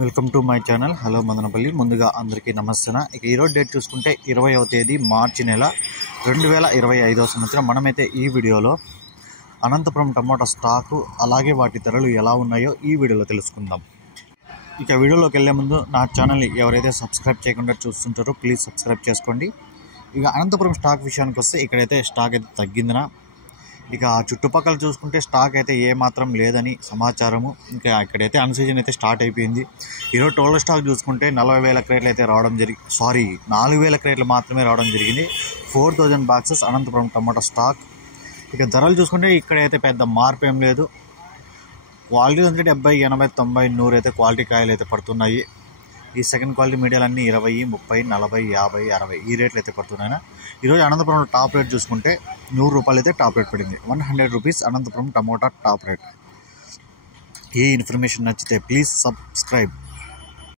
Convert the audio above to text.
Welcome to my channel. Hello Madanapalle. ముందుగా అందరికీ నమస్తే. ఇక ఈరోజు డేట్ చూసుకుంటే 20వ తేదీ మార్చి నెల 2025వ సంవత్సరం. మనమైతే ఈ వీడియోలో అనంతపురం టమోటా స్టాకు అలాగే వాటి ధరలు ఎలా ఉన్నాయో ఈ వీడియోలో తెలుసుకుందాం. ఇక వీడియోలోకి వెళ్ళే ముందు నా ఛానల్ని ఎవరైతే సబ్స్క్రైబ్ చేయకుండా చూస్తుంటారో ప్లీజ్ సబ్స్క్రైబ్ చేసుకోండి. ఇక అనంతపురం స్టాక్ విషయానికి వస్తే ఇక్కడైతే స్టాక్ అయితే తగ్గిందినా, ఇక చుట్టుపక్కల చూసుకుంటే స్టాక్ అయితే ఏమాత్రం లేదని సమాచారము. ఇంకా ఇక్కడైతే అన్సీజన్ అయితే స్టార్ట్ అయిపోయింది. ఈరోజు టోటల్ స్టాక్ చూసుకుంటే 40,000 క్రేట్లు అయితే రావడం 4,000 క్రేట్లు మాత్రమే రావడం జరిగింది. 4,000 బాక్సెస్ అనంతపురం టమాటా స్టాక్. ఇక ధరలు చూసుకుంటే ఇక్కడైతే పెద్ద మార్పు ఏం లేదు. క్వాలిటీ అంటే 70, 80, 90, 100 అయితే క్వాలిటీ కాయలు అయితే పడుతున్నాయి. ఈ సెకండ్ క్వాలిటీ మీడియాలన్నీ 20, 30, 40, 50, 60 ఈ రేట్లు అయితే పడుతున్నాయి. ఈరోజు అనంతపురంలో టాప్ రేట్ చూసుకుంటే 100 రూపాయలు అయితే టాప్ రేట్ పడింది. 100 rupees Anantapuram tomato top rate. ఈ ఇన్ఫర్మేషన్ నచ్చితే ప్లీజ్ సబ్స్క్రైబ్.